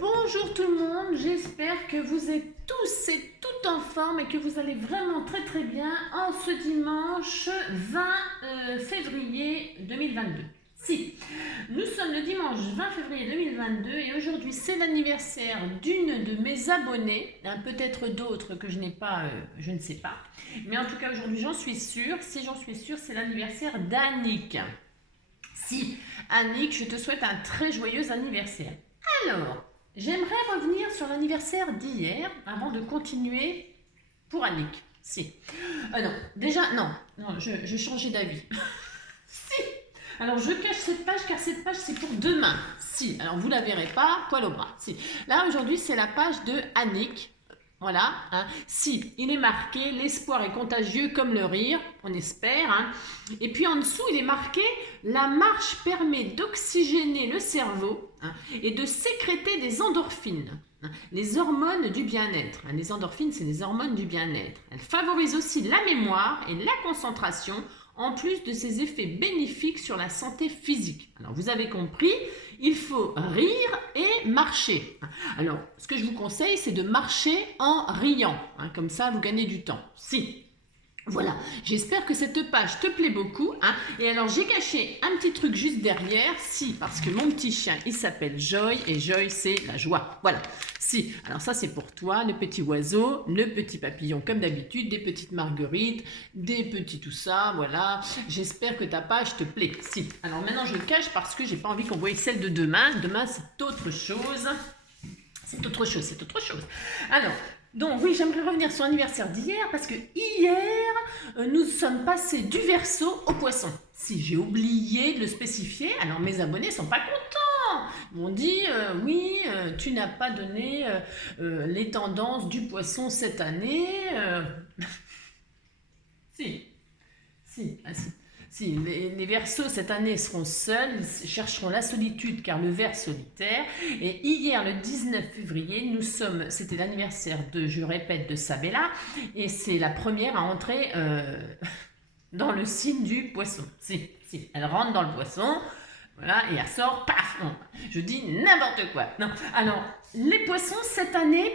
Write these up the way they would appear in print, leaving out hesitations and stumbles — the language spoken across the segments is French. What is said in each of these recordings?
Bonjour tout le monde, j'espère que vous êtes tous et toutes en forme et que vous allez vraiment très bien en ce dimanche 20 février 2022. Si, nous sommes le dimanche 20 février 2022 et aujourd'hui c'est l'anniversaire d'une de mes abonnées, peut-être d'autres que je n'ai pas, je ne sais pas, mais en tout cas aujourd'hui j'en suis sûre, si j'en suis sûre c'est l'anniversaire d'Annick. Si, Annick, je te souhaite un très joyeux anniversaire. Alors, j'aimerais revenir sur l'anniversaire d'hier avant de continuer pour Annick. Si. Non, déjà, non, je changeais d'avis. Si. Alors, je cache cette page car cette page c'est pour demain. Si. Alors, vous la verrez pas, poil au bras. Si. Là, aujourd'hui, c'est la page de Annick. Voilà, si, il est marqué, l'espoir est contagieux comme le rire, on espère. Et puis en dessous, il est marqué, la marche permet d'oxygéner le cerveau et de sécréter des endorphines, les hormones du bien-être. Les endorphines, c'est les hormones du bien-être. Elles favorisent aussi la mémoire et la concentration, en plus de ses effets bénéfiques sur la santé physique. Alors, vous avez compris, il faut rire et marcher. Alors, ce que je vous conseille, c'est de marcher en riant. Comme ça, vous gagnez du temps. Si. Voilà, j'espère que cette page te plaît beaucoup. Et alors, j'ai caché un petit truc juste derrière. Si, parce que mon petit chien, il s'appelle Joy. Et Joy, c'est la joie. Voilà. Si, alors ça, c'est pour toi, le petit oiseau, le petit papillon, comme d'habitude, des petites marguerites, des petits tout ça, voilà. J'espère que ta page te plaît. Si, alors maintenant, je le cache parce que j'ai pas envie qu'on voie celle de demain. Demain, c'est autre chose. C'est autre chose. Alors, donc oui, j'aimerais revenir sur l'anniversaire d'hier parce que hier, nous sommes passés du Verseau au Poisson. Si, j'ai oublié de le spécifier, alors mes abonnés sont pas contents. Ils m'ont dit, oui, tu n'as pas donné les tendances du Poisson cette année. Si. Si, les Verseaux cette année seront seuls, ils chercheront la solitude car le ver solitaire. Et hier, le 19 février, c'était l'anniversaire je répète, de Sabella. Et c'est la première à entrer dans le signe du Poisson. Si, elle rentre dans le Poisson. Voilà, et elle sort, paf. Non, je dis n'importe quoi. Non. Alors, les Poissons cette année,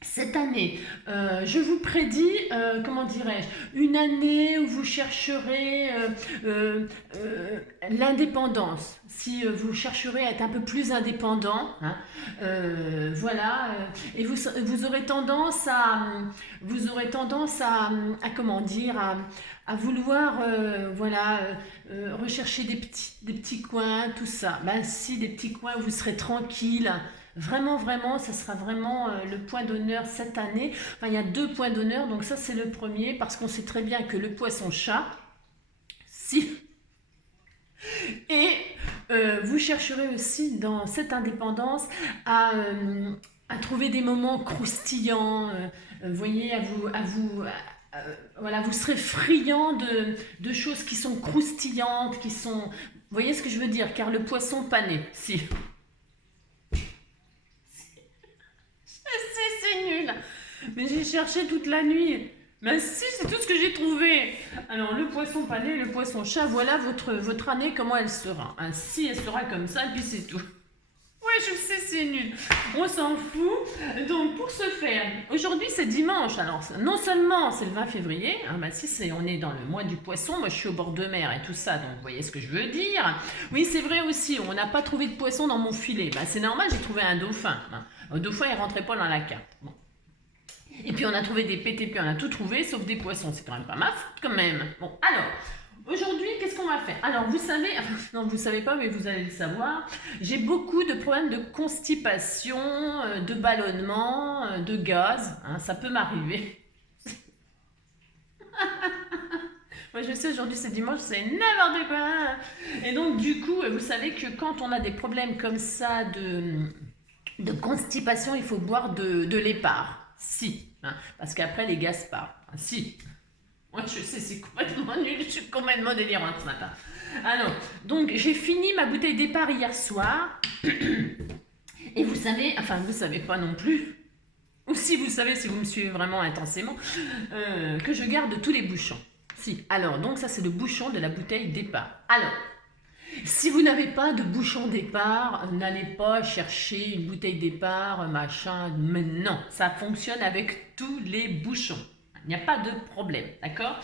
je vous prédis, comment dirais-je, une année où vous chercherez l'indépendance. Si vous chercherez à être un peu plus indépendant, voilà, et vous aurez tendance à comment dire, à vouloir, voilà, rechercher des petits coins, tout ça. Ben si, des petits coins où vous serez tranquille. Vraiment, ça sera vraiment le point d'honneur cette année. Enfin, il y a 2 points d'honneur, donc ça c'est le premier, parce qu'on sait très bien que le poisson-chat, si. Et vous chercherez aussi dans cette indépendance à trouver des moments croustillants, vous voyez, voilà, vous serez friand de choses qui sont croustillantes, qui sont... Vous voyez ce que je veux dire, car le poisson pané, si... Mais j'ai cherché toute la nuit. Ben si, c'est tout ce que j'ai trouvé. Alors, le poisson pané, le poisson chat, voilà votre année, comment elle sera. Si, elle sera comme ça, et puis c'est tout. Ouais, je sais, c'est nul. On s'en fout. Donc, pour ce faire, aujourd'hui, c'est dimanche. Alors, non seulement c'est le 20 février, si, on est dans le mois du poisson. Moi, je suis au bord de mer et tout ça, donc vous voyez ce que je veux dire. Oui, c'est vrai aussi, on n'a pas trouvé de poisson dans mon filet. C'est normal, j'ai trouvé un dauphin. Le dauphin, il rentrait pas dans la carte. Bon. Et puis on a trouvé des PTP, on a tout trouvé, sauf des poissons. C'est quand même pas ma faute quand même. Bon, alors, aujourd'hui, qu'est-ce qu'on va faire? Alors, vous savez, non, vous savez pas, mais vous allez le savoir, j'ai beaucoup de problèmes de constipation, de ballonnement, de gaz. Ça peut m'arriver. Moi, je sais, aujourd'hui, c'est dimanche, c'est n'importe quoi. Et donc, du coup, vous savez que quand on a des problèmes comme ça de constipation, il faut boire de l'épar. Si, parce qu'après les gaz partent. Si. Moi je sais, c'est complètement nul, je suis complètement délirante ce matin. Alors, donc j'ai fini ma bouteille d'épar hier soir. Et vous savez, enfin vous savez pas non plus, ou si vous savez, si vous me suivez vraiment intensément, que je garde tous les bouchons. Si, alors donc ça c'est le bouchon de la bouteille d'épar. Alors, Si vous n'avez pas de bouchon départ, n'allez pas chercher une bouteille départ, machin. Mais non, ça fonctionne avec tous les bouchons. Il n'y a pas de problème, d'accord?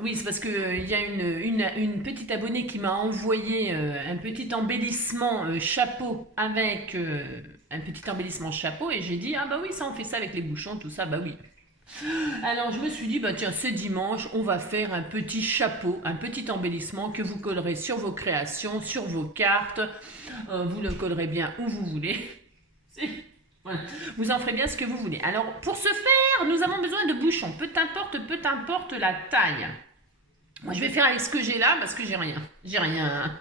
Oui, c'est parce qu'il y a une petite abonnée qui m'a envoyé un petit embellissement chapeau avec un petit embellissement chapeau et j'ai dit, ah bah oui, ça on fait ça avec les bouchons, tout ça, bah oui. Alors je me suis dit, bah tiens, ce dimanche, on va faire un petit chapeau, un petit embellissement que vous collerez sur vos créations, sur vos cartes. Vous le collerez bien où vous voulez. Voilà. Vous en ferez bien ce que vous voulez. Alors pour ce faire, nous avons besoin de bouchons, peu importe la taille. Moi je vais faire avec ce que j'ai là parce que j'ai rien. J'ai rien.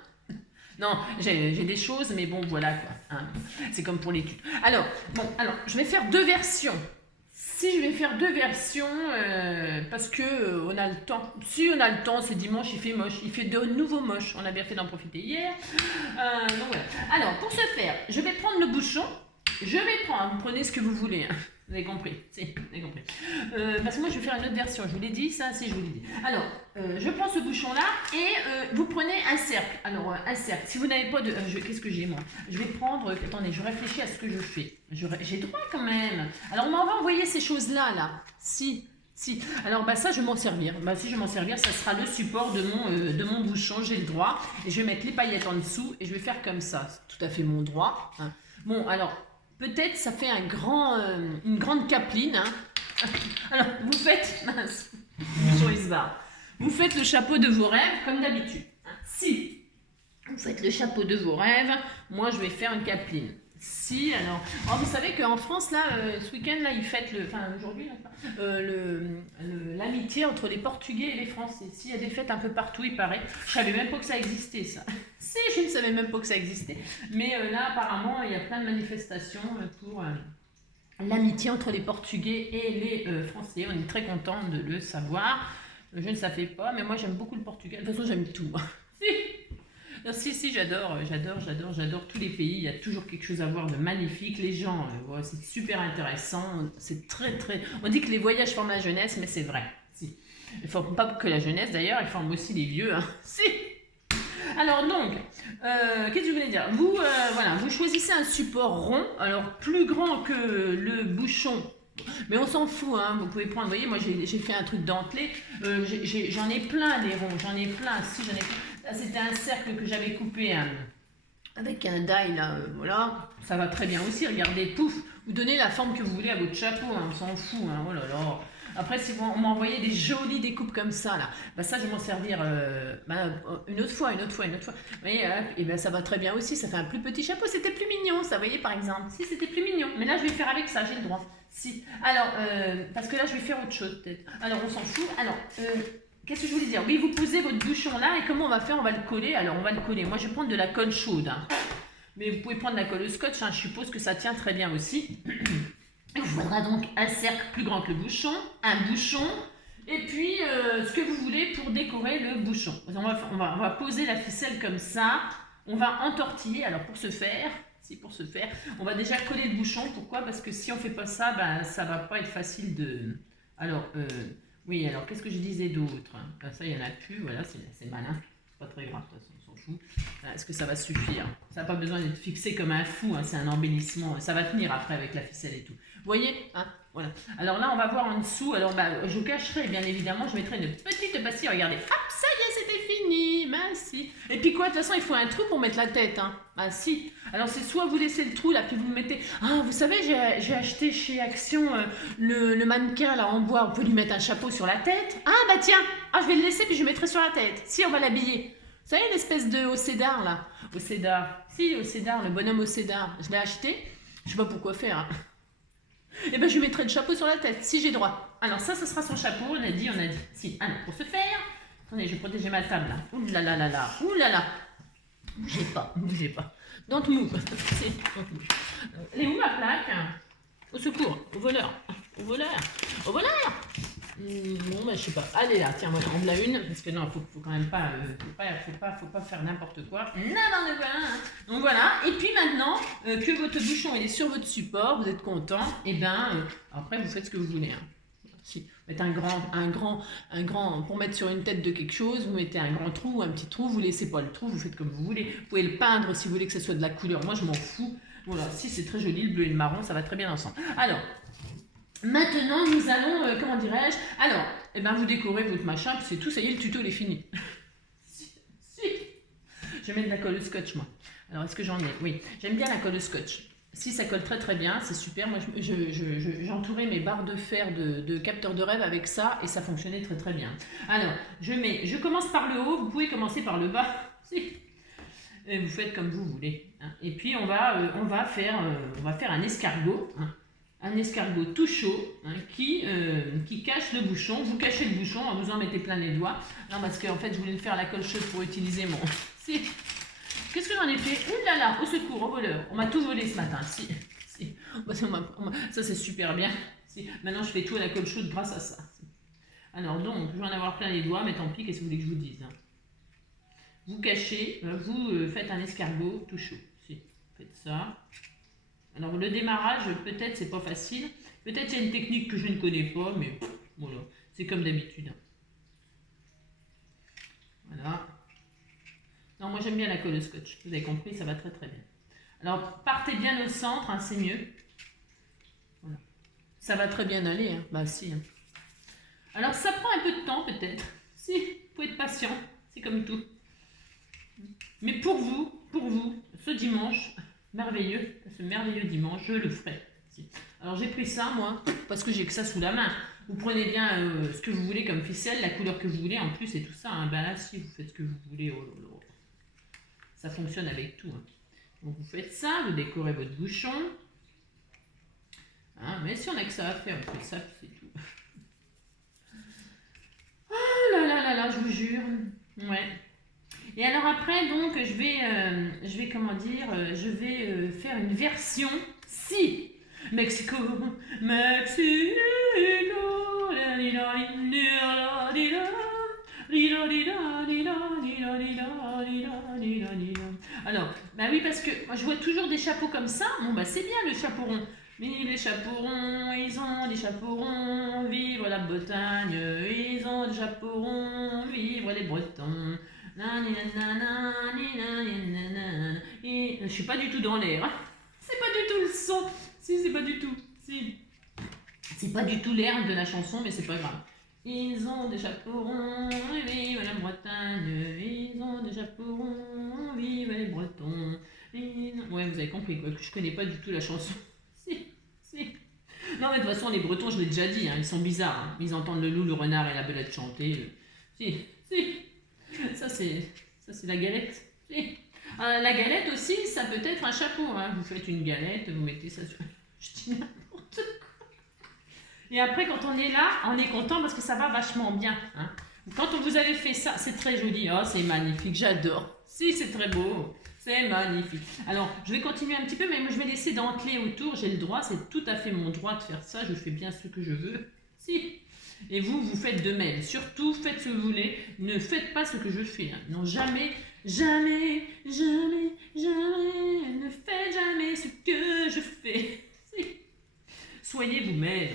Non, j'ai des choses, mais bon, voilà quoi. Hein. C'est comme pour l'étude. Alors, bon, je vais faire deux versions. Si je vais faire deux versions, parce que on a le temps. Si on a le temps, c'est dimanche, il fait moche. Il fait de nouveau moche. On a bien fait d'en profiter hier. Donc voilà. Alors, pour ce faire, je vais prendre le bouchon. Je vais prendre, vous prenez ce que vous voulez. Hein. Vous avez compris, si, vous avez compris. Parce que moi, je vais faire une autre version. Je vous l'ai dit, ça, si, je vous l'ai dit. Alors, je prends ce bouchon-là et vous prenez un cercle. Alors, un cercle. Si vous n'avez pas de... qu'est-ce que j'ai, moi? Je vais prendre... Attendez, je réfléchis à ce que je fais. J'ai droit, quand même. Alors, on va envoyer ces choses-là, là. Si. Alors, bah, ça, je vais m'en servir. Bah, si je vais m'en servir, ça sera le support de mon bouchon. J'ai le droit. Et je vais mettre les paillettes en dessous. Et je vais faire comme ça. C'est tout à fait mon droit. Hein. Bon, alors... Peut-être ça fait une grande capeline. Hein. Alors, vous faites... Mince, vous faites le chapeau de vos rêves comme d'habitude. Si vous faites le chapeau de vos rêves, moi je vais faire une capeline. Si, alors... vous savez qu'en France, là, ce week-end, là, ils fêtent aujourd'hui, l'amitié entre les Portugais et les Français. S'il y a des fêtes un peu partout, il paraît. Je savais même pas que ça existait, ça. Si, je ne savais même pas que ça existait. Mais là, apparemment, il y a plein de manifestations pour l'amitié entre les Portugais et les Français. On est très contents de le savoir. Je ne savais pas, mais moi, j'aime beaucoup le Portugal. De toute façon, j'aime tout. Si, j'adore tous les pays. Il y a toujours quelque chose à voir de magnifique. Les gens, c'est super intéressant. C'est très. On dit que les voyages forment la jeunesse, mais c'est vrai. Si. Ils ne forment pas que la jeunesse d'ailleurs, ils forment aussi les vieux. Hein. Si. Alors donc, qu'est-ce que je voulais dire? Vous choisissez un support rond, alors plus grand que le bouchon. Mais on s'en fout, hein. Vous pouvez prendre, vous voyez, moi j'ai fait un truc dentelé, j'en ai plein des ronds, j'en ai plein. Là c'était un cercle que j'avais coupé avec un die là, voilà, ça va très bien aussi, regardez, pouf, vous donnez la forme que vous voulez à votre chapeau, hein, on s'en fout, hein, oh là là. Après, si on m'a envoyé des jolies découpes comme ça, là, bah ça, je vais m'en servir une autre fois. Vous voyez, et ben ça va très bien aussi. Ça fait un plus petit chapeau. C'était plus mignon, ça, vous voyez, par exemple. Si, c'était plus mignon. Mais là, je vais faire avec ça, j'ai le droit. Si. Alors, parce que là, je vais faire autre chose, peut-être. Alors, on s'en fout. Alors, qu'est-ce que je voulais dire? Oui, vous posez votre bouchon là, et comment on va faire? On va le coller. Alors, on va le coller. Moi, je vais prendre de la colle chaude. Hein. Mais vous pouvez prendre de la colle au scotch. Hein, je suppose que ça tient très bien aussi. Il vous faudra donc un cercle plus grand que le bouchon, un bouchon, et puis ce que vous voulez pour décorer le bouchon. On va poser la ficelle comme ça, on va entortiller. Alors pour ce faire, on va déjà coller le bouchon. Pourquoi? Parce que si on ne fait pas ça, ça ne va pas être facile de... Alors, oui, alors qu'est-ce que je disais d'autre? Ça, il n'y en a plus, voilà, c'est malin. Pas très grave, de toute façon, on s'en fout. Est-ce que ça va suffire? Ça n'a pas besoin d'être fixé comme un fou, hein, c'est un embellissement. Ça va tenir après avec la ficelle et tout. Vous voyez, hein, voilà. Alors là, on va voir en dessous. Alors, je cacherai, bien évidemment, je mettrai une petite pastille. Regardez, hop, ça y est, c'était fini. Si. Et puis quoi, de toute façon, il faut un trou pour mettre la tête. Hein. Si. Alors, c'est soit vous laissez le trou, là, puis vous le mettez... Ah, vous savez, j'ai acheté chez Action le mannequin, là, en bois. Vous pouvez lui mettre un chapeau sur la tête. Ah, bah tiens. Je vais le laisser, puis je le mettrai sur la tête. Si, on va l'habiller. Vous savez, l'espèce de au cédar, là. Au cédar. Si, au cédar, le bonhomme au cédar. Je l'ai acheté. Je sais pas pourquoi faire. Hein. Et je lui mettrai le chapeau sur la tête, si j'ai droit. Alors ça, ce sera son chapeau, on a dit. Si, alors, pour ce faire... Attendez, je vais protéger ma table, là. Ouh là là. Bougez pas. Don't move. Elle est où ma plaque? Au secours, au voleur. Bon, je sais pas. Allez là, tiens, voilà, on l'a une. Parce que non, faut quand même pas... faut pas faire n'importe quoi. Donc voilà. Et puis maintenant, que votre bouchon il est sur votre support, vous êtes content, et après, vous faites ce que vous voulez. Hein. Si, vous mettez un grand, pour mettre sur une tête de quelque chose, vous mettez un grand trou, un petit trou, vous laissez pas le trou, vous faites comme vous voulez. Vous pouvez le peindre si vous voulez que ce soit de la couleur, moi je m'en fous. Voilà, si c'est très joli, le bleu et le marron, ça va très bien ensemble. Alors, maintenant nous allons, comment dirais-je, alors, eh ben, vous décorez votre machin, puis c'est tout, ça y est, le tuto il est fini. Si. Je mets de la colle au scotch, moi. Alors, est-ce que j'en ai? Oui, j'aime bien la colle au scotch. Si ça colle très très bien, c'est super. Moi, j'entourais mes barres de fer de capteur de rêve avec ça et ça fonctionnait très très bien. Alors, je commence par le haut, vous pouvez commencer par le bas. Si. Et vous faites comme vous voulez. Hein. Et puis, on va faire un escargot. Hein. Un escargot tout chaud hein, qui cache le bouchon. Vous cachez le bouchon, vous en mettez plein les doigts. Non, parce qu'en fait, je voulais le faire à la colle chaude pour utiliser mon... Si. Qu'est-ce que j'en ai fait? Ouh là là, au secours, au voleur. On m'a tout volé ce matin. Si. Ça, c'est super bien. Si. Maintenant, je fais tout à la colle chaude grâce à ça. Si. Alors, donc, je vais en avoir plein les doigts, mais tant pis, qu'est-ce que vous voulez que je vous dise hein. Vous cachez, vous faites un escargot tout chaud. Si. Faites ça. Alors, le démarrage, peut-être, c'est pas facile. Peut-être il y a une technique que je ne connais pas, mais voilà. C'est comme d'habitude. Voilà. Non, moi j'aime bien la colle au scotch. Vous avez compris, ça va très très bien. Alors, partez bien au centre, hein, c'est mieux. Voilà. Ça va très bien aller, hein. Bah si. Hein. Alors, ça prend un peu de temps peut-être. Si, il faut être patient. C'est comme tout. Mais pour vous, ce dimanche merveilleux, ce merveilleux dimanche, je le ferai. Si. Alors, j'ai pris ça, moi, parce que j'ai que ça sous la main. Vous prenez bien ce que vous voulez comme ficelle, la couleur que vous voulez en plus et tout ça. Hein. Ben là, si, vous faites ce que vous voulez. Oh là là. Ça fonctionne avec tout. Hein. Donc vous faites ça, vous décorez votre bouchon. Hein, mais si on a que ça à faire, on fait ça, puis c'est tout. Oh là là là là, je vous jure. Ouais. Et alors après, donc, je vais comment dire, je vais faire une version si. Mexico, Mexico. Alors, bah oui, parce que moi je vois toujours des chapeaux comme ça. Bon, bah c'est bien le chapeau rond. Mais les chapeaux ronds, ils ont des chapeaux ronds, vive la Bretagne. Ils ont des chapeaux ronds, vive les Bretons. Et je suis pas du tout dans l'air. Hein. C'est pas du tout le son. Si, c'est pas du tout. Si. C'est pas du tout l'air de la chanson, mais c'est pas grave. Ils ont des chapeaux ronds, vive la Bretagne. Ils ont des chapeaux ronds, vive les Bretons. Ouais, vous avez compris quoi, que je connais pas du tout la chanson. Si. Non, mais de toute façon, les Bretons, je l'ai déjà dit, hein, ils sont bizarres. Hein. Ils entendent le loup, le renard et la belette chanter. Si. Ça, c'est la galette. Si. La galette aussi, ça peut être un chapeau. Hein. Vous faites une galette, vous mettez ça sur... Je dis n'importe quoi. Et après, quand on est là, on est content parce que ça va vachement bien. Hein. Quand vous avez fait ça, c'est très joli. Oh, c'est magnifique, j'adore. Si, c'est très beau. C'est magnifique. Alors, je vais continuer un petit peu, mais moi, je vais laisser denteler autour. J'ai le droit, c'est tout à fait mon droit de faire ça. Je fais bien ce que je veux. Si. Et vous faites de même. Surtout, faites ce que vous voulez. Ne faites pas ce que je fais. Hein. Non, jamais, jamais, jamais, jamais. Ne faites jamais ce que je fais. Si. Soyez vous-même.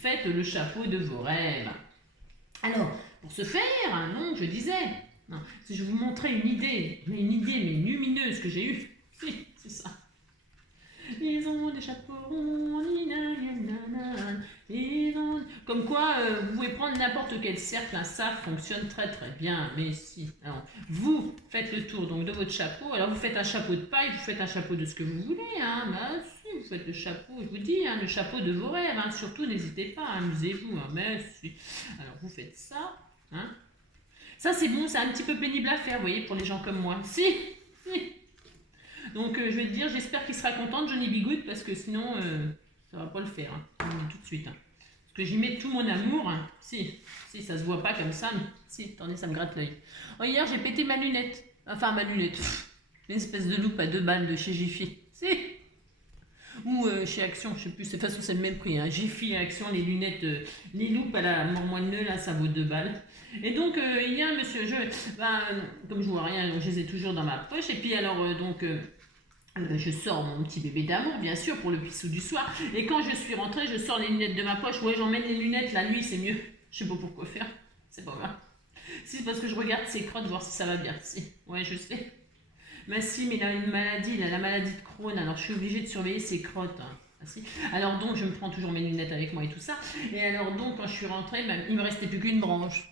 Faites le chapeau de vos rêves. Alors, pour ce faire, non, je disais, non, si je vous montrais une idée mais lumineuse que j'ai eue. Si, c'est ça. Ils ont des chapeaux ronds, comme quoi, vous pouvez prendre n'importe quel cercle, hein, ça fonctionne très très bien, mais si. Alors, vous faites le tour donc de votre chapeau, alors vous faites un chapeau de paille, vous faites un chapeau de ce que vous voulez, hein, bah, si, vous faites le chapeau, je vous dis, hein, le chapeau de vos rêves, hein, surtout n'hésitez pas, amusez-vous, hein, mais si. Alors, vous faites ça, hein. Ça c'est bon, c'est un petit peu pénible à faire, vous voyez, pour les gens comme moi, si. Donc je vais te dire, j'espère qu'il sera content de Johnny Bigoud parce que sinon ça va pas le faire, hein, tout de suite. Hein. Parce que j'y mets tout mon amour. Hein. Si, ça se voit pas comme ça, mais si, attendez, ça me gratte l'œil. Oh, hier j'ai pété ma lunette, enfin une espèce de loupe à 2 balles de chez Jiffy. Si. Ou chez Action, je sais plus, de toute façon c'est le même prix. Hein. Jiffy et Action, les lunettes, les loupes à la moelle là, ça vaut 2 balles. Et donc il y a un monsieur, comme je vois rien, donc je les ai toujours dans ma poche. Et puis alors Je sors mon petit bébé d'amour, bien sûr, pour le pissou du soir. Et quand je suis rentrée, je sors les lunettes de ma poche. Ouais, j'emmène les lunettes la nuit, c'est mieux. Je sais pas pourquoi faire. C'est pas grave. Si, c'est parce que je regarde ses crottes, voir si ça va bien. Si, ouais, je sais. Mais si, mais il a une maladie, il a la maladie de Crohn, alors je suis obligée de surveiller ses crottes. Hein. Ah, si. Alors donc, je me prends toujours mes lunettes avec moi et tout ça. Et alors donc, quand je suis rentrée, ben, il me restait plus qu'une branche.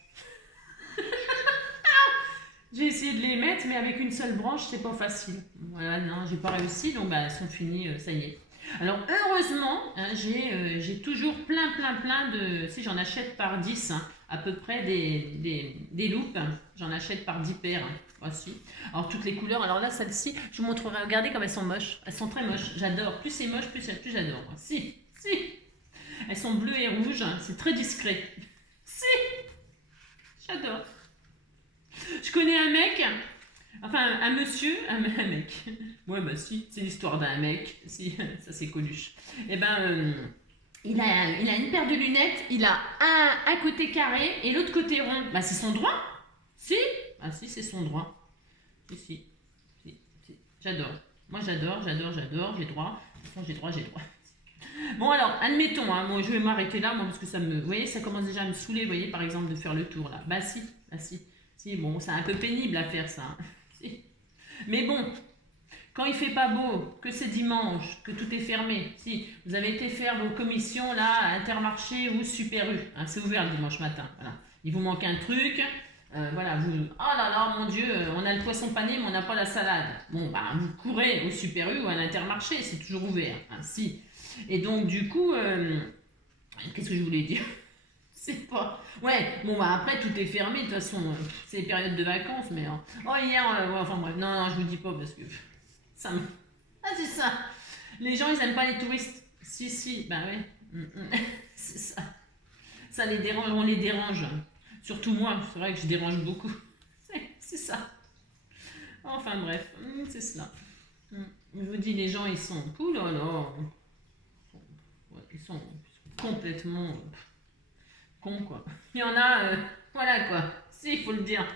J'ai essayé de les mettre, mais avec une seule branche, c'est pas facile. Voilà, non, j'ai pas réussi, donc bah, elles sont finies, ça y est. Alors heureusement, hein, j'ai toujours plein de... Si j'en achète par 10, hein, à peu près des loupes, hein, j'en achète par 10 paires. Hein. Voici. Alors toutes les couleurs, alors là, celle-ci, je vous montrerai, regardez comme elles sont moches. Elles sont très moches, j'adore. Plus c'est moche, plus j'adore. Si. Elles sont bleues et rouges, hein, c'est très discret. Si, j'adore. Je connais un mec, enfin un monsieur, un mec. Ouais, bah si, c'est l'histoire d'un mec. Si, ça c'est Coluche. Et ben, il a une paire de lunettes, il a un côté carré et l'autre côté rond. Bah c'est son droit. Si. Ah si, c'est son droit. Si. J'adore. Moi j'adore, j'ai droit. De toute façon, j'ai droit. Bon alors, admettons, hein, moi je vais m'arrêter là, moi parce que ça me... Vous voyez, ça commence déjà à me saouler, vous voyez, par exemple, de faire le tour là. Bah si. Si, bon, c'est un peu pénible à faire ça. Hein. Si. Mais bon, quand il fait pas beau, que c'est dimanche, que tout est fermé, si vous avez été faire vos commissions là, à Intermarché ou Super U, hein, c'est ouvert le dimanche matin, voilà. Il vous manque un truc, voilà, vous, oh là là, mon Dieu, on a le poisson pané, mais on n'a pas la salade. Bon, bah, vous courez au Super U ou à l'Intermarché, c'est toujours ouvert, hein, si. Et donc, du coup, qu'est-ce que je voulais dire? C'est pas... Ouais, bon bah après tout est fermé, de toute façon, c'est les périodes de vacances, mais... Oh hier, ouais, enfin bref, non, je vous dis pas parce que... Ça me... Ah c'est ça. Les gens ils aiment pas les touristes. Si, bah ouais. C'est ça. Ça les dérange, on les dérange. Surtout moi, c'est vrai que je dérange beaucoup. C'est ça. Enfin bref, c'est cela. Je vous dis, les gens ils sont... Ouh là là. Ils sont complètement... con quoi. Il y en a, voilà quoi. Si, il faut le dire.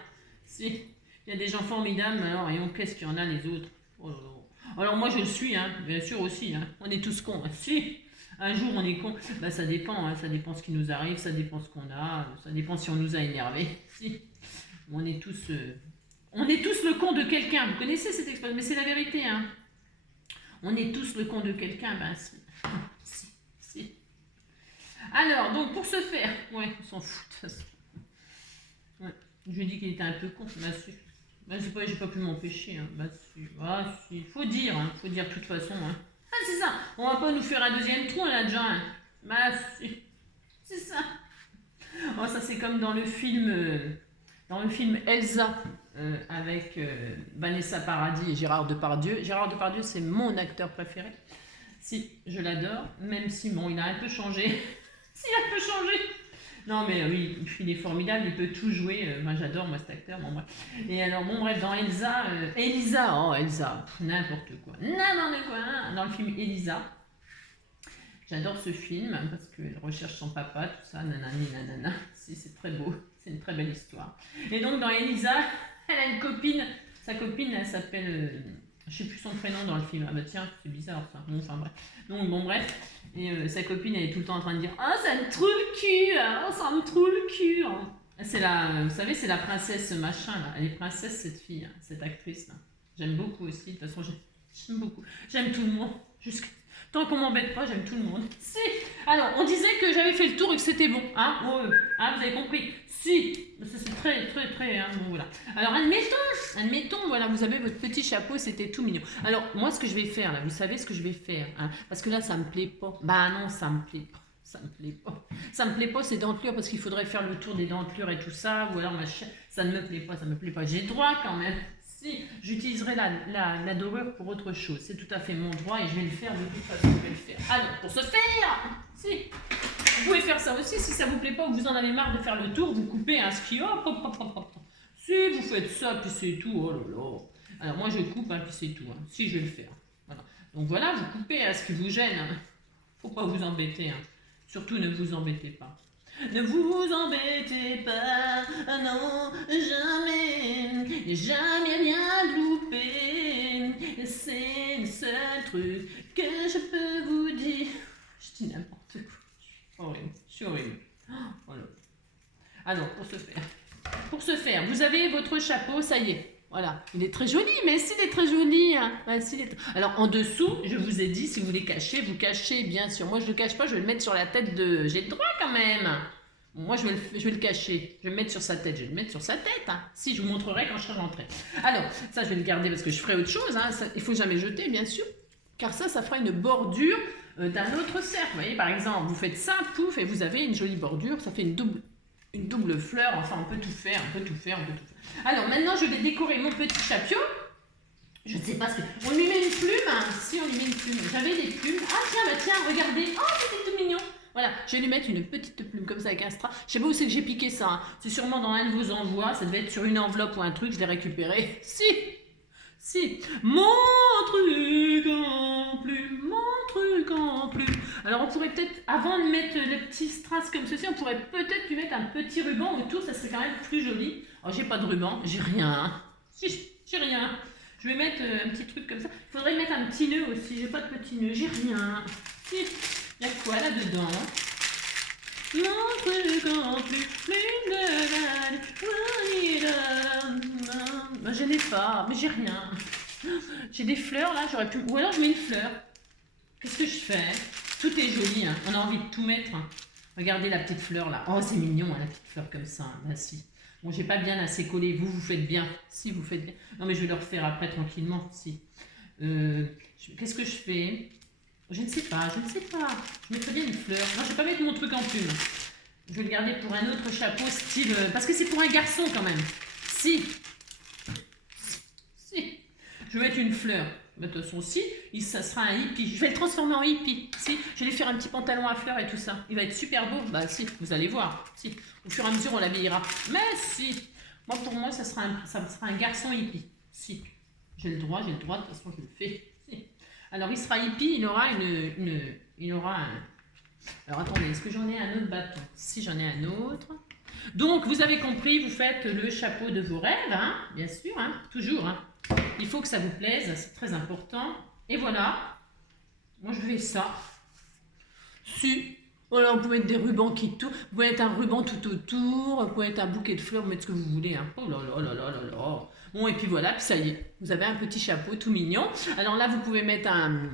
Si, il y a des gens formidables, alors, et qu'est-ce qu'il y en a les autres? Oh là là. Alors moi je le suis, hein, bien sûr aussi, hein. On est tous cons. Hein. Si, un jour on est con, bah ça dépend, hein. Ça dépend ce qui nous arrive, ça dépend ce qu'on a, ça dépend si on nous a énervés. Si, on est tous le con de quelqu'un. Vous connaissez cette expression, mais c'est la vérité, hein. On est tous le con de quelqu'un, ben si. Si. Alors, donc, pour ce faire, ouais, on s'en fout de toute façon. Ouais. Je lui ai dit qu'il était un peu con, bah si. Bah, j'ai pas pu m'empêcher, hein. Bah si. Ah si, faut dire de toute façon, hein. Ah, c'est ça, on va pas nous faire un deuxième trou, là, déjà, hein. Bah si, c'est ça. Oh, ça c'est comme dans le film Elsa, avec Vanessa Paradis et Gérard Depardieu. Gérard Depardieu, c'est mon acteur préféré. Si, je l'adore, même si, bon, il a un peu changé. S'il a un peu changé. Non, mais oui, il est formidable, il peut tout jouer. Moi, j'adore, moi, cet acteur. Bon, bref. Et alors, bon, bref, dans Elsa, Elsa, n'importe quoi. Hein. Dans le film Elisa, j'adore ce film parce qu'elle recherche son papa, tout ça, nanana. Si, c'est très beau, c'est une très belle histoire. Et donc, dans Elisa, elle a une copine. Sa copine, elle s'appelle... je sais plus son prénom dans le film. Ah bah tiens, c'est bizarre ça. Bon, enfin bref. Donc bon bref. Et sa copine elle est tout le temps en train de dire ah ça me trouve le cul, ça me trouve le cul. C'est la, vous savez, c'est la princesse machin là. Elle est princesse cette fille, hein, cette actrice là. J'aime beaucoup aussi. De toute façon j'aime beaucoup. J'aime tout le monde. Tant qu'on m'embête pas, j'aime tout le monde. Si. Alors on disait que j'avais fait le tour et que c'était bon, hein. Ouais, hein, vous avez compris. Si. C'est très, hein, bon, voilà. Alors admettons, voilà, vous avez votre petit chapeau, c'était tout mignon. Alors moi, ce que je vais faire là, vous savez ce que je vais faire, hein, parce que là, ça me plaît pas. Bah non, ça me plaît pas. Ça me plaît pas ces dentelures parce qu'il faudrait faire le tour des dentelures et tout ça, ou alors ça ne me plaît pas. J'ai le droit quand même. Si, j'utiliserai la dorure pour autre chose. C'est tout à fait mon droit et je vais le faire de toute façon. Je vais le faire. Alors, pour ce faire, si, vous pouvez faire ça aussi. Si ça vous plaît pas ou que vous en avez marre de faire le tour, vous coupez un ski. Hop. Si, vous faites ça, puis c'est tout. Oh là là. Alors, moi, je coupe, hein, puis c'est tout. Hein. Si, je vais le faire. Voilà. Donc voilà, vous coupez à ce qui vous gêne. Hein. Faut pas vous embêter. Hein. Surtout, ne vous embêtez pas. Ne vous embêtez pas, non, jamais rien de loupé, c'est truc que je peux vous dire. Je dis n'importe quoi. Je suis horrible. Voilà. Alors, pour ce faire, vous avez votre chapeau, ça y est. Voilà, il est très joli, mais s'il est très joli, hein, alors en dessous, je vous ai dit, si vous voulez cacher, vous cachez, bien sûr. Moi, je ne le cache pas, je vais le mettre sur la tête de... J'ai le droit quand même. Bon, moi, je vais le cacher. Je vais le mettre sur sa tête. Je vais le mettre sur sa tête. Hein. Si, je vous montrerai quand je serai rentrée. Alors, ça, je vais le garder parce que je ferai autre chose. Hein. Ça, il ne faut jamais jeter, bien sûr. Car ça fera une bordure d'un autre cercle. Vous voyez, par exemple, vous faites ça, pouf, et vous avez une jolie bordure. Ça fait une double fleur. Enfin, on peut tout faire, on peut tout faire. Alors, maintenant, je vais décorer mon petit chapeau. Je ne sais pas ce que... On lui met une plume. Hein. Si, on lui met une plume. J'avais des plumes. Ah, tiens, regardez. Oh, c'est tout mignon. Voilà, je vais lui mettre une petite plume comme ça avec un strat. Je sais pas où c'est que j'ai piqué ça. Hein. C'est sûrement dans un de vos envois. Ça devait être sur une enveloppe ou un truc. Je l'ai récupéré. Si. Mon truc en plume. Alors, on pourrait peut-être, avant de mettre le petit strass comme ceci, on pourrait peut-être lui mettre un petit ruban autour. Ça serait quand même plus joli. Alors, j'ai pas de ruban. J'ai rien. J'ai rien. Je vais mettre un petit truc comme ça. Il faudrait mettre un petit nœud aussi. J'ai pas de petit nœud. J'ai rien. Il y a quoi là-dedans? Mon truc en plume de... Je n'ai pas, mais j'ai rien. J'ai des fleurs là, j'aurais pu... Ou alors je mets une fleur. Qu'est-ce que je fais? Tout est joli, hein. On a envie de tout mettre. Hein. Regardez la petite fleur là. Oh, c'est mignon, hein, la petite fleur comme ça. Là, si. Bon, j'ai pas bien assez collé. Vous faites bien. Si, vous faites bien. Non, mais je vais le refaire après tranquillement. Si. Qu'est-ce que je fais? Je ne sais pas. Je mettrais bien une fleur. Non, je ne vais pas mettre mon truc en plume. Je vais le garder pour un autre chapeau style... parce que c'est pour un garçon quand même. Si. Je vais mettre une fleur. De toute façon, si. Ça sera un hippie. Je vais le transformer en hippie. Si. Je vais lui faire un petit pantalon à fleurs et tout ça. Il va être super beau. Bah si, vous allez voir. Si. Au fur et à mesure, on l'habillera. Mais si. Moi, pour moi, ça sera un garçon hippie. Si. J'ai le droit. De toute façon, je le fais. Si. Alors, il sera hippie, il aura un... Alors, attendez, est-ce que j'en ai un autre bâton? Si, j'en ai un autre. Donc, vous avez compris, vous faites le chapeau de vos rêves, hein, bien sûr, hein, toujours. Hein. Il faut que ça vous plaise, c'est très important. Et voilà. Moi, je fais ça. Si. Voilà, vous pouvez mettre des rubans qui tout. Vous pouvez mettre un ruban tout autour. Vous pouvez mettre un bouquet de fleurs, vous mettez ce que vous voulez. Hein. Oh là là. Bon, et puis voilà, puis ça y est. Vous avez un petit chapeau tout mignon. Alors là, vous pouvez mettre un...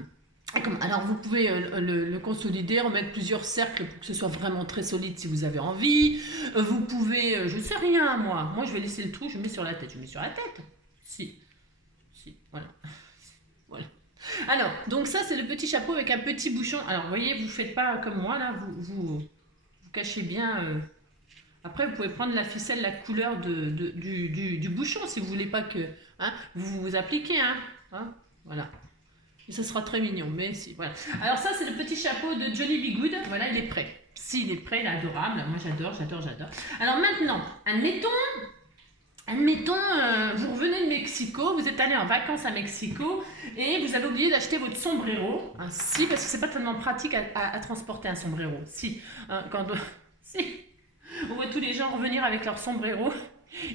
Alors vous pouvez le consolider, remettre plusieurs cercles pour que ce soit vraiment très solide si vous avez envie. Vous pouvez, je sais rien moi. Moi, je vais laisser le trou, je mets sur la tête. Si, voilà. Alors, donc ça, c'est le petit chapeau avec un petit bouchon. Alors, vous voyez, vous ne faites pas comme moi, là, vous cachez bien... Après, vous pouvez prendre la ficelle, la couleur du bouchon, si vous ne voulez pas que... Hein, vous appliquez, hein, voilà. Et ça sera très mignon, mais si, voilà. Alors ça, c'est le petit chapeau de Johnny B. Goode. Voilà, il est prêt. S'il est prêt, il est adorable. Moi, j'adore. Alors maintenant, admettons, vous revenez de Mexico, vous êtes allé en vacances à Mexico et vous avez oublié d'acheter votre sombrero. Hein, si, parce que c'est pas tellement pratique à transporter un sombrero. Si, hein, si. On voit tous les gens revenir avec leur sombrero.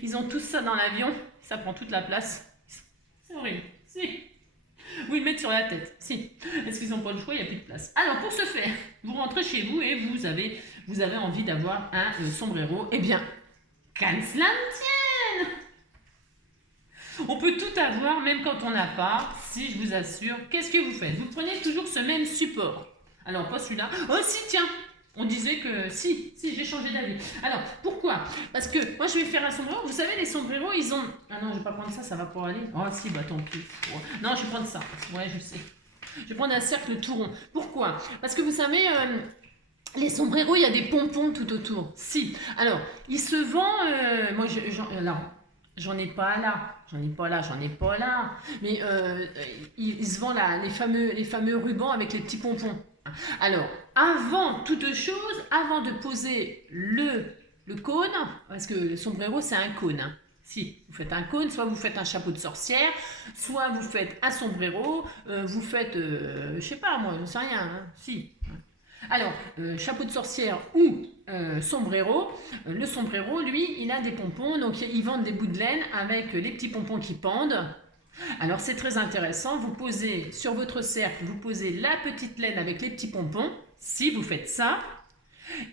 Ils ont tous ça dans l'avion. Ça prend toute la place. C'est horrible. Si. Vous le mettez sur la tête. Si. Est-ce qu'ils n'ont pas le choix? Il n'y a plus de place. Alors, pour ce faire, vous rentrez chez vous et vous avez envie d'avoir un sombrero. Eh bien, qu'à cela ne tienne! On peut tout avoir, même quand on n'a pas. Si, je vous assure. Qu'est-ce que vous faites? Vous prenez toujours ce même support. Alors, pas celui-là. Oh, si, tiens! On disait que si, j'ai changé d'avis. Alors, pourquoi? Parce que moi, je vais faire un sombrero. Vous savez, les sombreros, ils ont... Ah non, je vais pas prendre ça, ça va pas aller. Oh si, bah tant pis. Oh. Non, je vais prendre ça. Ouais, je sais. Je vais prendre un cercle tout rond. Pourquoi? Parce que vous savez, les sombreros, il y a des pompons tout autour. Si. Alors, il se vend... moi, j'en ai pas là. Mais il se vend là, les fameux rubans avec les petits pompons. Alors, avant toute chose, avant de poser le cône, parce que le sombrero c'est un cône, hein. Si vous faites un cône, soit vous faites un chapeau de sorcière, soit vous faites un sombrero, vous faites, je sais pas moi, je ne sais rien, hein. Si. Alors, chapeau de sorcière ou sombrero, le sombrero, lui, il a des pompons, donc ils vendent des bouts de laine avec les petits pompons qui pendent. Alors c'est très intéressant, vous posez sur votre cercle, vous posez la petite laine avec les petits pompons, si vous faites ça.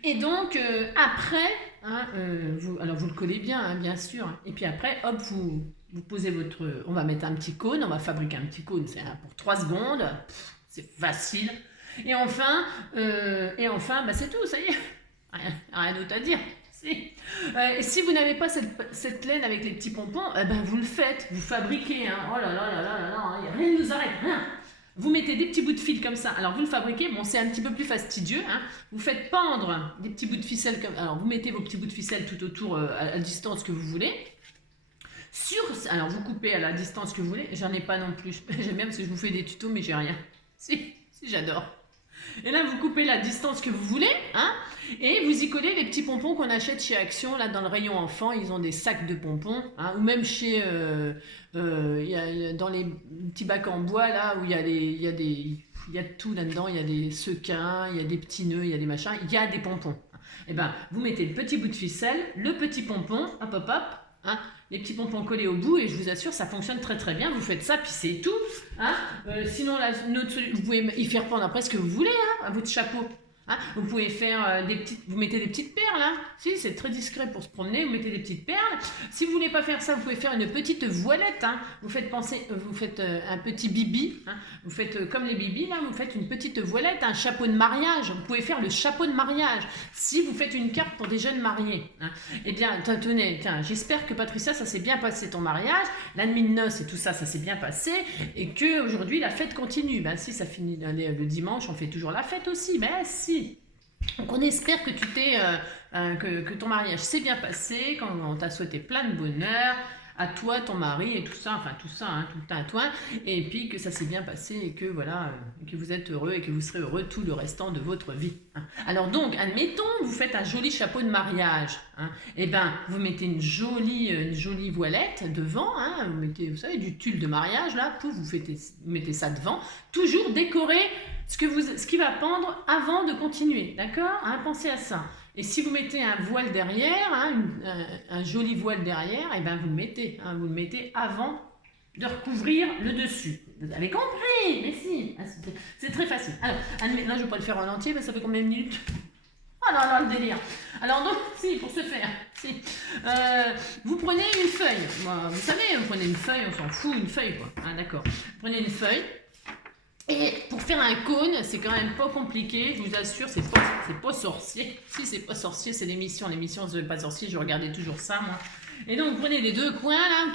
Et donc après, hein, alors vous le collez bien, hein, bien sûr. Et puis après, hop, vous posez votre... On va mettre un petit cône, on va fabriquer un petit cône, c'est pour 3 secondes. C'est facile. Et enfin bah, c'est tout, ça y est. Rien d'autre à dire. Si vous n'avez pas cette laine avec les petits pompons, ben vous le faites, vous fabriquez. Hein. Oh là là là là là là, rien ne nous arrête, rien. Vous mettez des petits bouts de fil comme ça. Alors vous le fabriquez, bon c'est un petit peu plus fastidieux. Hein. Vous faites pendre des petits bouts de ficelle comme. Alors vous mettez vos petits bouts de ficelle tout autour à distance que vous voulez. Alors vous coupez à la distance que vous voulez. J'en ai pas non plus. J'aime bien parce que je vous fais des tutos mais j'ai rien. Si j'adore. Et là, vous coupez la distance que vous voulez, hein, et vous y collez les petits pompons qu'on achète chez Action, là, dans le rayon enfant. Ils ont des sacs de pompons, hein, ou même chez, dans les petits bacs en bois, là, où il y a de tout là-dedans. Il y a des sequins, il y a des petits nœuds, il y a des machins, il y a des pompons. Et ben, vous mettez le petit bout de ficelle, le petit pompon, hop, hop, hop, hein, les petits pompons collés au bout, et je vous assure, ça fonctionne très très bien. Vous faites ça, puis c'est tout. Hein. Sinon, vous pouvez y faire pendre après ce que vous voulez, hein, à votre chapeau. Hein. Vous pouvez faire vous mettez des petites perles, hein. Si, c'est très discret pour se promener, vous mettez des petites perles. Si vous voulez pas faire ça, vous pouvez faire une petite voilette, hein. Vous faites un petit bibi, hein. Vous faites comme les bibis, là, vous faites une petite voilette, un chapeau de mariage. Vous pouvez faire le chapeau de mariage si vous faites une carte pour des jeunes mariés. Hein. Eh bien, tenez, j'espère que Patricia, ça s'est bien passé ton mariage, la nuit de noces et tout ça, ça s'est bien passé, et que aujourd'hui la fête continue. Ben si, ça finit le dimanche, on fait toujours la fête aussi, ben si. Donc on espère que que ton mariage s'est bien passé, qu'on t'a souhaité plein de bonheur à toi, ton mari et tout ça, enfin tout ça, hein, tout le tintouin, et puis que ça s'est bien passé et que voilà, que vous êtes heureux et que vous serez heureux tout le restant de votre vie. Hein. Alors donc, admettons, vous faites un joli chapeau de mariage, hein, et ben vous mettez une jolie voilette devant, hein, vous mettez, vous savez, du tulle de mariage là, vous mettez ça devant, toujours décoré ce qui va pendre avant de continuer, d'accord, hein, pensez à ça. Et si vous mettez un voile derrière, hein, un joli voile derrière, et ben vous le mettez avant de recouvrir le dessus. Vous avez compris? Mais si, c'est très facile. Alors, là je ne vais pas le faire en entier, mais ça fait combien de minutes? Oh là là, le délire. Alors donc, pour ce faire, vous prenez une feuille. Vous savez, vous prenez une feuille, on s'en fout, une feuille quoi. Hein, d'accord. Vous prenez une feuille. Et pour faire un cône, c'est quand même pas compliqué, je vous assure, c'est pas sorcier. Si c'est pas sorcier, c'est l'émission c'est pas sorcier, je regardais toujours ça moi. Et donc vous prenez les deux coins là,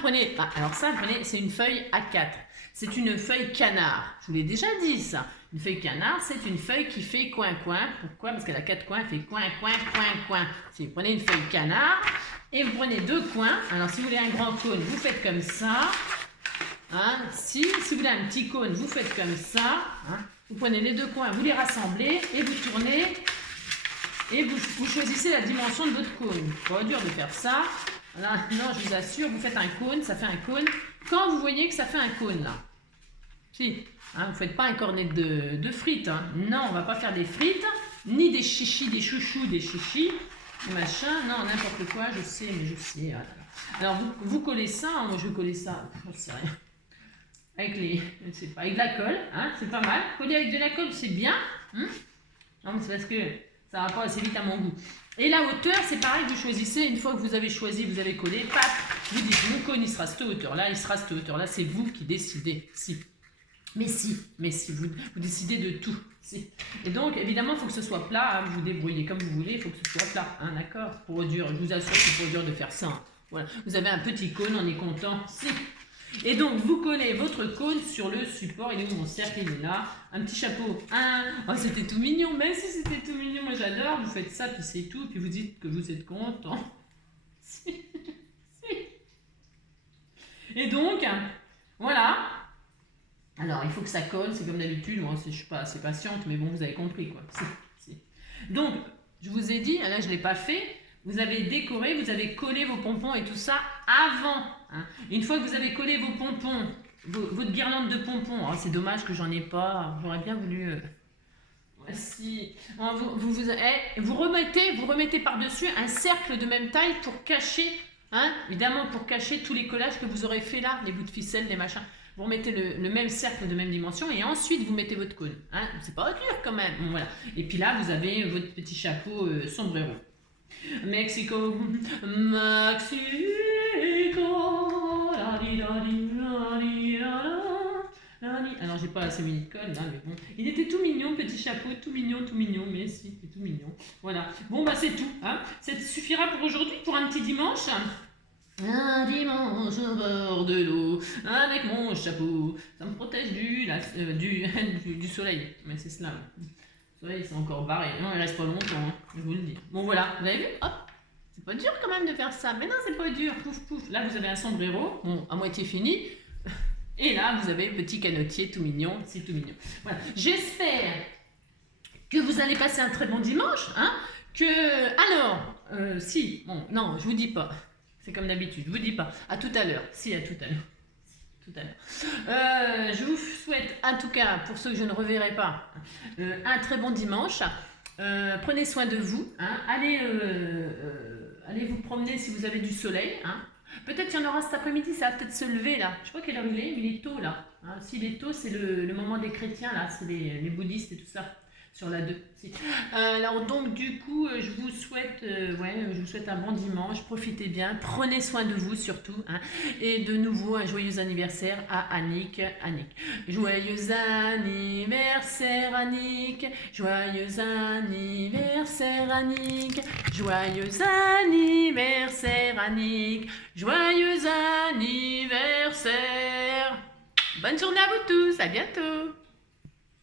c'est une feuille A4. C'est une feuille canard, je vous l'ai déjà dit ça. Une feuille canard, c'est une feuille qui fait coin-coin. Pourquoi? Parce qu'elle a 4 coins, elle fait coin-coin-coin-coin. Si vous prenez une feuille canard et vous prenez deux coins, alors si vous voulez un grand cône, vous faites comme ça. Hein, si vous voulez un petit cône, vous faites comme ça. Hein, vous prenez les deux coins, vous les rassemblez et vous tournez et vous choisissez la dimension de votre cône. Pas dur de faire ça. Là, non, je vous assure, vous faites un cône, ça fait un cône. Quand vous voyez que ça fait un cône là, si, hein, vous ne faites pas un cornet de frites. Hein. Non, on ne va pas faire des frites, ni des chichis, des chouchous, des chichis, machin. Non, n'importe quoi, je sais, mais je sais. Voilà. Alors vous collez ça, hein, moi je vais coller ça, je ne sais rien. Avec avec de la colle, hein, c'est pas mal. Coller avec de la colle, c'est bien. Hein, non, mais c'est parce que ça va pas assez vite à mon goût. Et la hauteur, c'est pareil, vous choisissez, une fois que vous avez choisi, vous avez collé, paf, vous dites, mon cône, il sera cette hauteur-là, il sera cette hauteur-là, c'est vous qui décidez. Mais si, vous décidez de tout. Si. Et donc, évidemment, il faut que ce soit plat, hein, vous vous débrouillez comme vous voulez, il faut que ce soit plat, hein, d'accord? Pour dur, je vous assure, c'est pour dur de faire ça. Hein. Voilà. Vous avez un petit cône, on est content. Si. Et donc, vous collez votre cône sur le support. Il est où mon cercle? Il est là. Un petit chapeau. Oh, c'était tout mignon. Mais si c'était tout mignon, moi j'adore. Vous faites ça, puis c'est tout. Puis vous dites que vous êtes content. Si. Et donc, voilà. Alors, il faut que ça colle. C'est comme d'habitude. Moi, je ne suis pas assez patiente, mais bon, vous avez compris, quoi. Si. Donc, je vous ai dit, là, je ne l'ai pas fait. Vous avez décoré, vous avez collé vos pompons et tout ça avant. Hein. Une fois que vous avez collé vos pompons, votre guirlande de pompons, oh, c'est dommage que j'en ai pas, j'aurais bien voulu... Voici. Vous remettez par-dessus un cercle de même taille pour cacher Hein, évidemment, pour cacher tous les collages que vous aurez fait là, les bouts de ficelle, les machins. Vous remettez le même cercle de même dimension et ensuite vous mettez votre cône. Hein, c'est pas dur quand même. Bon, voilà. Et puis là, vous avez votre petit chapeau sombrero. Mexico, Mexico. Alors j'ai pas assez mis de colle là, mais bon. Il était tout mignon, petit chapeau, tout mignon, mais si, c'était tout mignon. Voilà. Bon bah c'est tout. Hein. Ça suffira pour aujourd'hui, pour un petit dimanche. Un dimanche au bord de l'eau, avec mon chapeau, ça me protège du soleil. Mais c'est cela. Le soleil c'est encore barré. Non, il reste pas longtemps, hein, je vous le dis. Bon voilà, vous avez vu? Hop. C'est pas dur quand même de faire ça. Mais non, c'est pas dur. Pouf, pouf. Là, vous avez un sombrero, bon, à moitié fini. Et là, vous avez un petit canotier tout mignon. C'est tout mignon. Voilà. J'espère que vous allez passer un très bon dimanche. Hein, alors, si, bon, non, je vous dis pas. C'est comme d'habitude, je vous dis pas. À tout à l'heure. Si, à tout à l'heure. Tout à l'heure. Je vous souhaite, en tout cas, pour ceux que je ne reverrai pas, un très bon dimanche. Prenez soin de vous. Hein. Allez vous promener si vous avez du soleil. Hein. Peut-être qu'il y en aura cet après-midi, ça va peut-être se lever là. Je sais pas quelle heure il est, mais il est tôt là. Hein. S'il est tôt, c'est le moment des chrétiens là, c'est les bouddhistes et tout ça. Sur la 2. Alors donc du coup, je vous souhaite un bon dimanche, profitez bien, prenez soin de vous surtout, hein, et de nouveau un joyeux anniversaire à Annick. Joyeux anniversaire Annick, joyeux anniversaire Annick, joyeux anniversaire Annick, joyeux anniversaire. Bonne journée à vous tous, à bientôt.